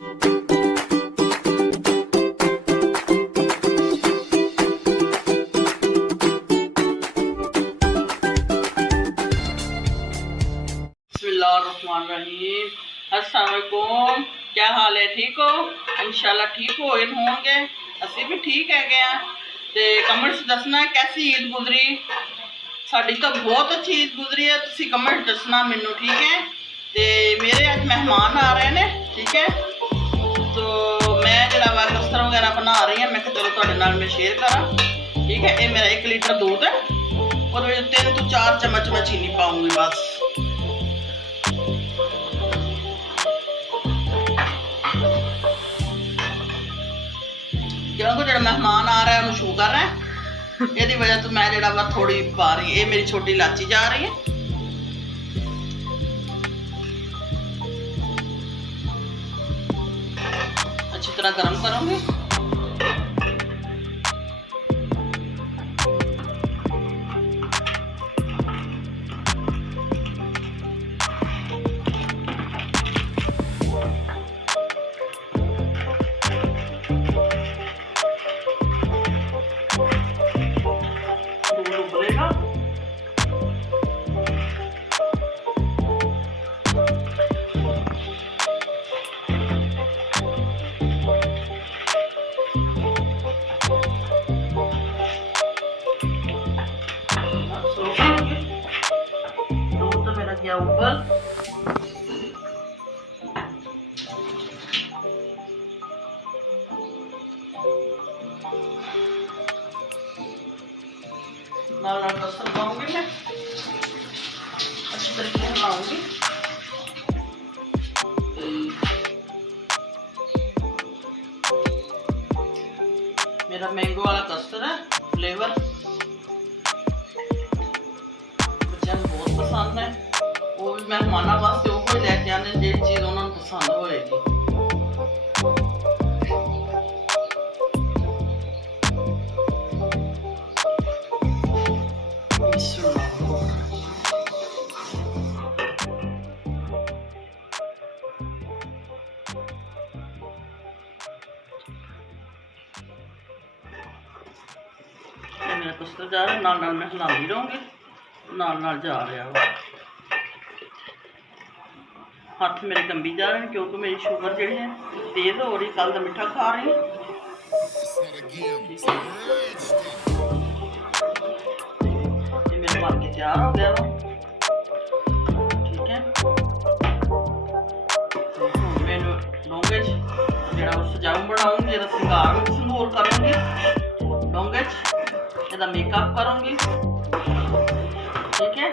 बिस्मिल्लाहिर्रहमानिर्रहीम। अस्सलाम वालेकुम। क्या हाल है? ठीक हो? इंशाल्लाह ठीक होए होंगे। असी भी ठीक है गए। तो कमेंट्स दसना कैसी ईद गुजरी। साड़ी तो बहुत अच्छी ईद गुजरी है। तुसी कमेंट दसना मैनू, ठीक है। तो मेरे अज मेहमान आ रहे हैं, ठीक है। तो मैं जरा वा कस्टर वगैरह बना रही हूँ। मैं चलो तुहाडे नाल मैं शेयर करा, ठीक है। ये मेरा 1 लीटर दूध है और 3 तो 4 चम्मच मैं चीनी पाऊंगी बस। क्योंकि जो मेहमान आ रहा है उन्होंने शुगर है, यदि वजह तो मैं जरा थोड़ी पा रही। ये मेरी छोटी इलाची जा रही है। अच्छी तरह गर्म करूंगी। दूध तो मेरा गया ऊपर। नाल कस्टर्ड पाऊंगी मैं, अच्छी तरीके से बनाऊंगी। मेरा मैंगो वाला कस्टर्ड है, फ्लेवर बच्चों को बहुत पसंद है। वो भी मेहमानों वास्ते वो ही लैके आने जी चीज़ उन्होंने पसंद होएगी। मेरा कस्टर्ड जा रहा है, नाल मैं हिलाती रहूँगी, नाल जा रहा वा। हाथ मेरे कंबी जा रहे हैं क्योंकि मेरी शुगर जी है तेज़ हो रही। कल का मिठा खा रही हूँ, ठीक है। ये मेरा बन के तैयार हो गया वा, ठीक है। मैंने डोंगे जो सजाऊ बनाऊँगी, जो सिंगार संगूर करूँगी, डोंगे ਇਹਦਾ मेकअप करूँगी, ठीक है।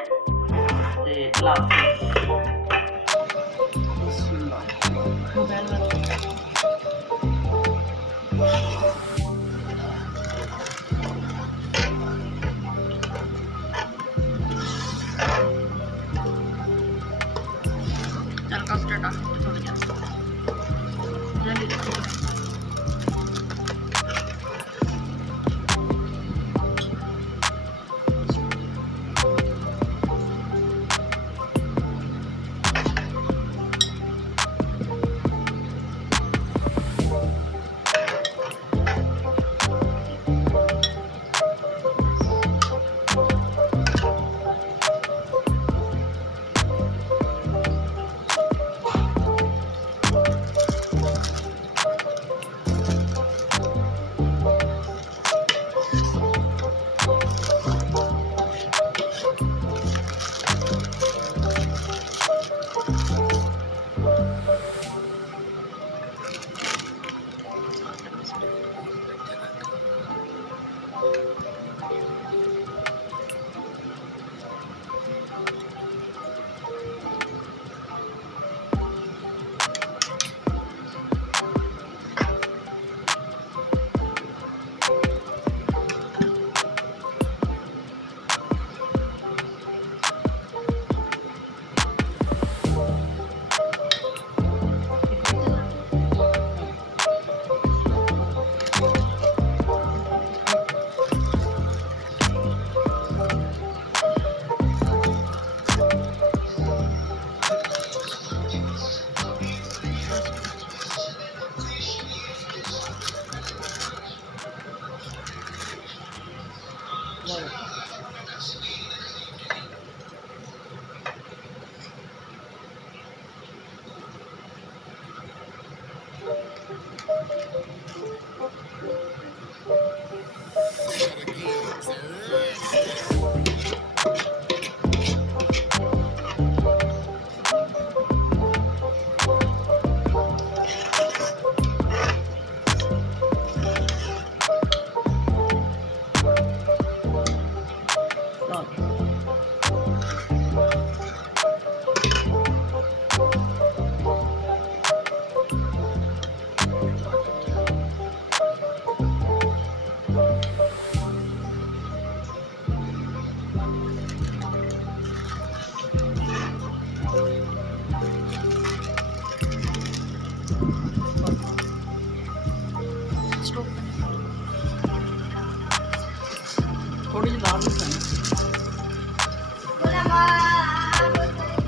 थोड़ी सी दाल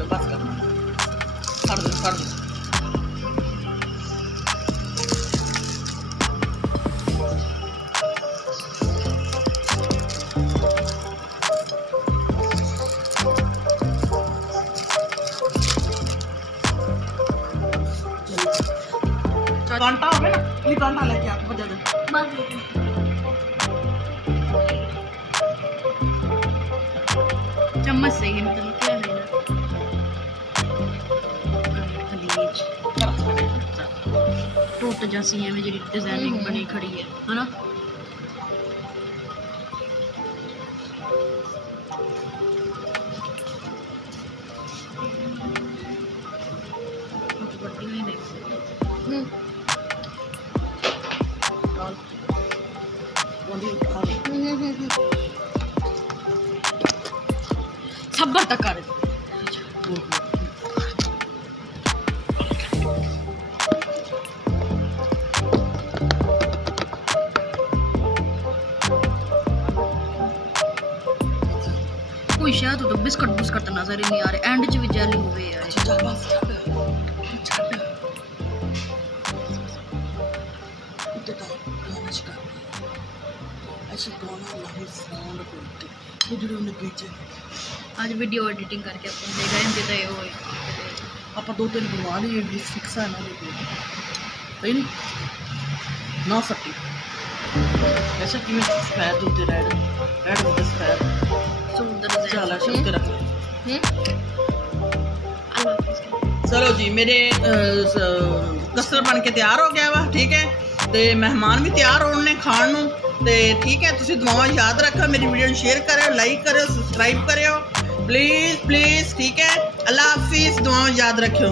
बस कर दो कांटा हो गया ना, ये कांटा लेके आप बजा दो। चम्मच से ही मतलब क्या है टूट जैसी है जी डिजाइनिंग बनी खड़ी है ना। सब्र तक कर कोई शायद तो बिस्कट बुस्कट नजर ही नहीं आ रहे, एंड च भी जेली हो गई यार। आज वीडियो एडिटिंग करके अपन देगा इनके तो ये होए ਆਪਾਂ ਦੋ ਤਿੰਨ ਬਣਵਾ ਲਈ ਇੰਗਲਿਸ਼ ਫਿਕਸ ਹੈ ਨਾ ਦੇਖੋ ਸਹੀ ਨਹੀਂ ਨਾ ਸੱਟੀ ਐਸਾ ਕਿਵੇਂ ਸਫੈਦ ਉੱਤੇ ਰੈਡ ਉੱਤੇ ਸਫੈਦ सुंदर चला शुरू कर अल्लाह चलो जी मेरे कस्टर्ड बन के तैयार हो गया वा ठीक है ਤੇ ਮਹਿਮਾਨ ਵੀ ਤਿਆਰ ਹੋਣ ਨੇ ਖਾਣ ਨੂੰ ਤੇ ਠੀਕ ਹੈ ਤੁਸੀਂ ਦੁਆਵਾਂ ਯਾਦ ਰੱਖੋ ਮੇਰੀ ਵੀਡੀਓ ਨੂੰ ਸ਼ੇਅਰ ਕਰਿਓ ਲਾਈਕ ਕਰਿਓ ਸਬਸਕ੍ਰਾਈਬ ਕਰਿਓ ਪਲੀਜ਼ ਠੀਕ ਹੈ ਅੱਲਾ ਹਾਫਿਜ਼ ਦੁਆਵਾਂ ਯਾਦ ਰੱਖਿਓ।